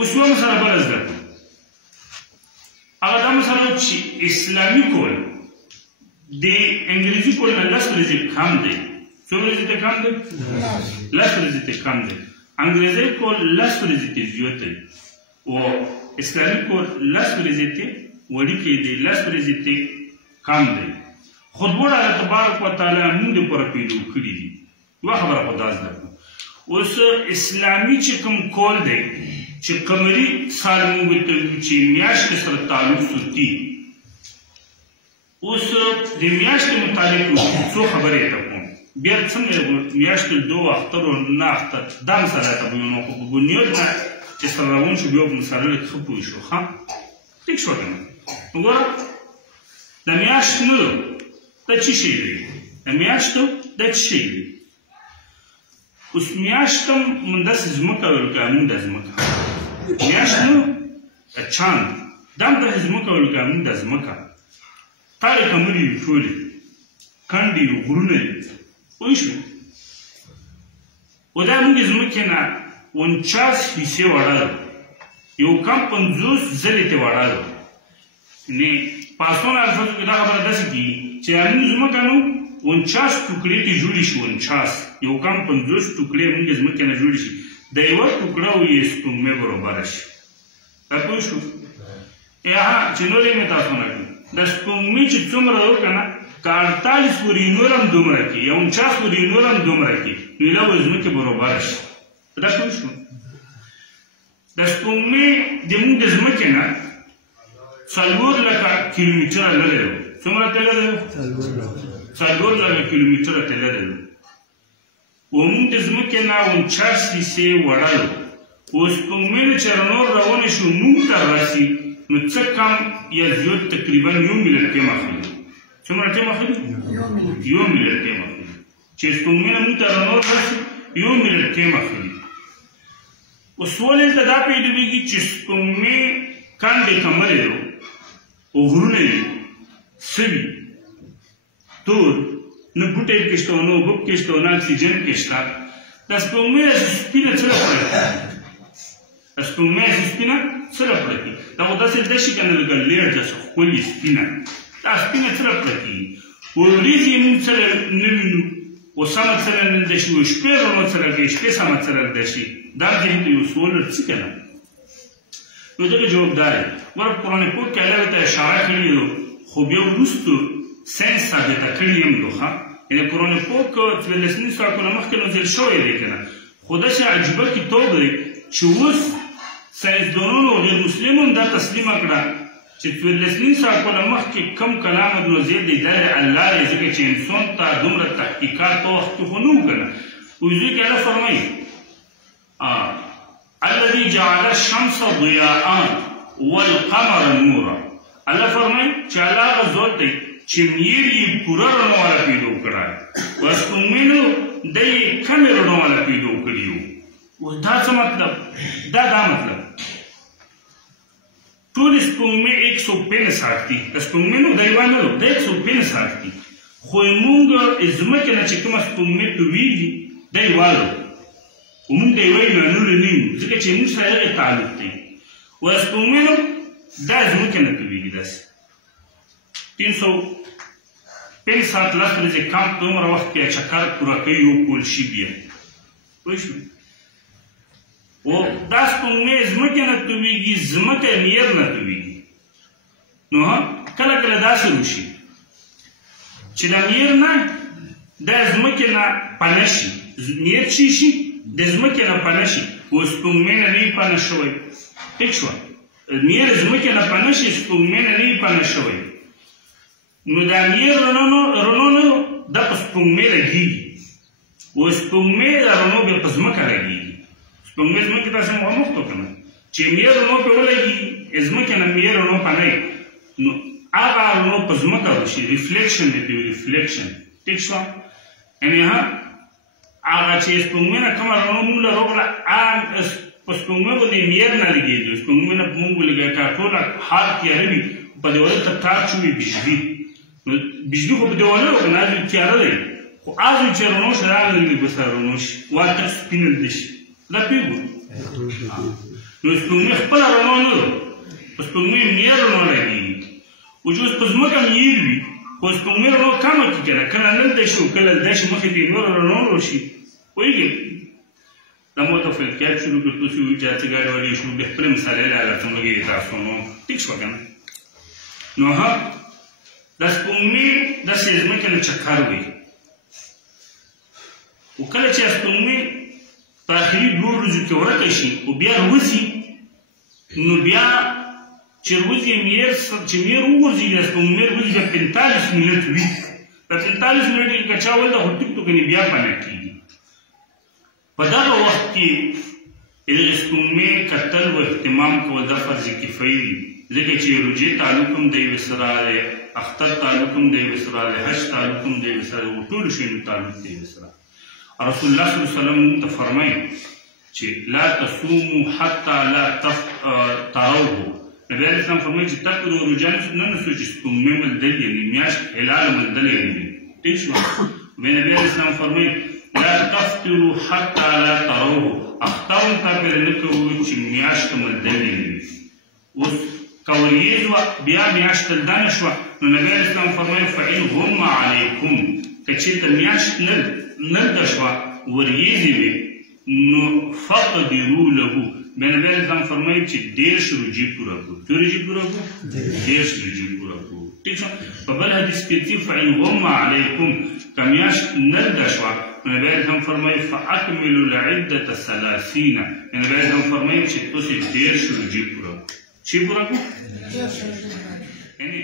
اوس یوه مسله بله زده کړو هغه دا مسله چې اسلامي کول د انګریزي کول نه 10 ورځې کم دی. څو ورځې ته کم دی؟ 10 ورځې ته کم دی. انګریزي کول 10 ورځې ته زیات دی او اسلامي کول 10 ورځې ته وړوکی دی، 10 ورځې ته کم دی. خو دواړه الله تبارک وتعالی موږ دپاره پیدا کړي دي. یوه خبره خو دا زده کړو. اوس اسلامي چې کوم کول دی چې قمري سال موږ ورته وایو چې میاشتې سره تعلق ساتي. اوس د میاشتې متعلق څو خبرې ته کوم. بیا څنګه میاشتې 2 اختر او 9 اختر دا مسله ته وایو، خو په بنیاد نه چې سره روان شو بیا په مسله کې ښه پوه شو. ښه ټیک شو که نه؟ وګوره د میاشتو دا څه شی دی؟ د میاشتو دا څه شی دی؟ اوس میاشت هم موږ داسې ځمکه ویل که موږ دا ځمکه میاشت نه چاند دا هم داسې ځمکه ویل که موږ دا ځمکه تاړې کمرې وي ټولې کنډې وي غرونه دي پوه شوې. و دا موږ ځمکې نه 49 حصې وړه ده، یو کم 50 ځلې ته وړه ده. یعنې په اسانه الفاظو کې دا خبره داسې کېږي چې موږ ځمکه نو 49 ټوکړې ته جوړې شي. 49 یو کم 50 ټوکړې موږ ځمکې نه جوړې شي، د یوه ټوکړه و یې سپوږمۍ برابره شي. دا پوه شو؟ یا چې نورې مې تاسو نه کړي د سپوږمۍ چې څومره ده که نه که 48 پورې نور هم دومره کړي یا 49 پورې نور هم دومره کړي نو دا به ځمکې برابره شي. دا پوه شو؟ د سپوږمۍ د موږ د ځمکې نه 4 لکه کیلومتره لرې ده. څومره ته لرې ده؟ 4 لکه کیلومتره ته لرې ده. و موږ د ځمکې نه 49 حصې وړه ده. اوس سپوږمۍ نه چې رڼا روانه شو موږ ته راسي نو څه کم یا زیات تقریبا 1 میلیارډ ټیم اخلي. څومره ټیم اخلي؟ 1 میلیارډ ټیم اخلي. چې سپوږمۍ نه موږ ته رڼا راسي 1 میلیارډ ټیم اخلي. اوس ولې دلته دا پیداویږي چې سپوږمۍ کاندې کمرې ده او غرونه دي څه وي تور نه بوټی پکې شته نه اوبه پکې شته نه اکسیجن پکې شته. د سپوږمۍ سپینه څه لپاره د سپوږمۍ سپینه څه لپاره کېږي؟ دا خو داسې ده شي که نه لکه لیر داسې ښکلې سپینه. دا سپینه څه لپاره کېږي؟ ورېځې موږ څه نه وینو او سمه څه نه لیده شي او شپې رڼا څه لګوي شپې سمه څه لیده شي. دا ذهن ته یو سوال ورځي که نه؟ نو دغه جواب دا دی. ګوره په قرآن پاک کې الله ته اشاره کړې ده خو بیا وروستو ساینس ثابته کړي هم دي. ښه یعنې قرآن پاک 14 سوه کاله مخکې نازل شوی دی که نه، خو داسې عجیبه کتاب دی چې اوس ساینسدانانو او غیر مسلمو هم دا تسلیمه کړه چې 14 سوه کاله مخکې کوم کلام نازل دی دا د الله دی، ځکه چې انسان ته دومره تحقیقات په وخت کې خو نه وو که نه. وضوح کې الله فرمایي الذي جعل الشمس ضياء والقمر نورا. الله فرمایي چې الله هغه ذات دی چې میر یې پوره رڼا والا پیدا کړی او سپوږمۍ نو دی یې کمې رڼا والا پیدا کړي وو. اوس دا څه مطلب؟ دا مطلب ټولې سپوږمۍ 165 ساعت دي. د سپوږمۍ نو دا یوه نه ده، دا 165 ساعت دي. خو موږ ځمکې نه چې کومه سپوږمۍ تویږي دا یوه ده و موږ د یوې نه نورې نه یو، ځکه چې موږ سره هغې تعلق دی. و سپوږمۍ نو دا ځمکې نه تویږي داسې 305 ساعت 10 ورځې کم په دومره وخت کې چکر پوره کوي یو کول شي بیا. پوه شوې؟ و دا سپوږمۍ ځمکې نه تویږي، ځمکه میر نه تویږي. نو کله کله داسې وشي چې د میر نه دا ځمکې نه پنه شي، میر چې شي د ځمکې نه پنه شي و سپوږمۍ نه نه وي پنه شوی. ټیک شوه؟ میر ځمکې نه پنه شي سپوږمۍ نه نه وي پنه شوی. نو دا میر رڼا نو دا په سپوږمۍ لګېږي و سپوږمۍ دا رڼا بیا په ځمکه لګېږي. سپوږمۍ ځمکې ته مخامخ ده که نه چې میر رڼا پرې ولګېږي ځمکې نه میر رڼا پنه وي نو هغه رڼا په ځمکه وشي ریفلیکشن دی ته ریفلیکشن. ټیک شوه؟ یعنې هغه چې سپوږمۍ نه کومه رڼا موږ له راغله په سپوږمۍ باندې میر نه لګېږي. سپوږمۍ نه موږ ولګوي که ټوله حال تیاره وي په دیواله ته تار شوي بجلي نو بجلي خو په دیواله وه که نه هغه تیاره دی خو هغه چې رڼا شي هغه به سره رڼا شي وا تک سپینه ده شي. دا پوهېږو نو سپوږمۍ خپله رڼا نه ده، په سپوږمۍ میا رڼا لګېږي. او چې اوس په ځمکه میر وي خو سپوږمۍ رڼا کمه کړي که نه، کله دلته شي کله دلته شي، مخې ته یې نوره رڼا راشي. پوهېږې دا ما ته فلکیات شروع کړ، تاسې ووایي چې هڅې ګاډي واډي شروع کړې، خپلې مسالې له څومره لګېږي تاسو نو ټیک شوه که نه. نو ها د سپوږمۍ داسې ځمکې نه چکر وي، خو کله چې سپوږمۍ په آخري 2 ورځو کې ورکه شي او بیا راوځي، نو بیا چې راوځي چې میر وغورځي د سپوږمۍ راوځي بیا 45 منټ وي. په 45 منټ کې که چا ولده خو ټیک ټوکنې بیا پنه کېږي. په دغه وخت کې د سپوږمۍ کتل و اهتمام کول دا فرض کفایي دي، ځکه چې روژې تعلق هم د یوې سره دی، اختر تعلق هم د یوې سره دی، حج تعلق هم د یوې سره دی، ټولو شیانو تعلق د یوې سره. رسول الله صلی الله علیه وسلم موږ ته فرمایي چې لا تصوموا حتی لا تروه. نبي علیه السلام فرمایي چې تاسو روژه نه نیسئ چې سپوږمۍ ملدلې وي، میاشت هلال ملدلې وي. ټیک شو؟ نبي علیه السلام فرمایي لا تفطروا حتى لا تروه. اختر ته پرې نه کوو چې میاشت ملدلې وي. اوس که وریځ وه بیا میاشت تلدانه شوه، نو نبي علیه السلام فرمایي فإن غم علیکم، که چېرته میاشت نلده شوه وریځې وي نو فقدروا له. بیا نبي علیه السلام فرمایي چې 10 روژې پوره کړو. څو روژې پوره کړو؟ 10 روژې پوره کړو. ټیک شو؟ په بل حدیث کې چې فإن غم علیکم، که میاشت نلده شوه نبي علیه السلام فرمایي فأکملوا العدة 30. نبي علیه السلام فرمایي چې تاسې 10 روژې پوره کړو. چی پورا کړو؟ یعنې